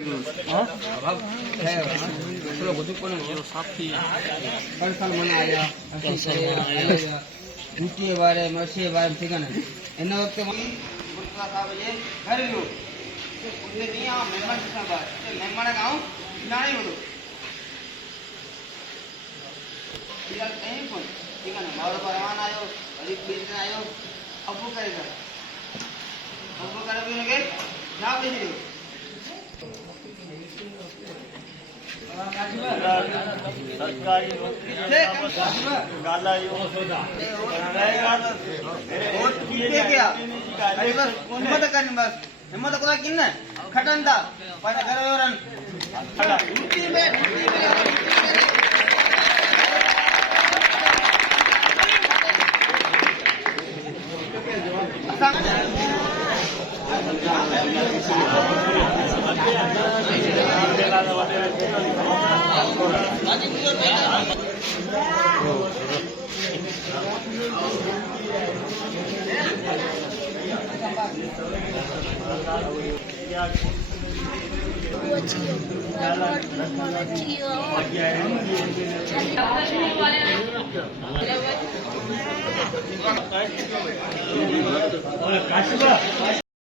થોડો બધું પણ સાફથી કણસાલ મને આવ્યા ઊંચી વારે મળશે વારે ઠીક ને એના વખતે ઘરેલું नहीं आओ मेहमान कितना बात मेहमान का आऊं ना नहीं बोलो यार कहीं कौन ठीक है ना मारो परवान आयो अरे बीच में आयो अब वो करेगा भी लगे ना भी नहीं सरकारी गाला यो क्या अरे बस हिम्मत करनी बस हिम्मत को किन्ना खटंदा पाना करवरन खड़ा ड्यूटी में काशिबा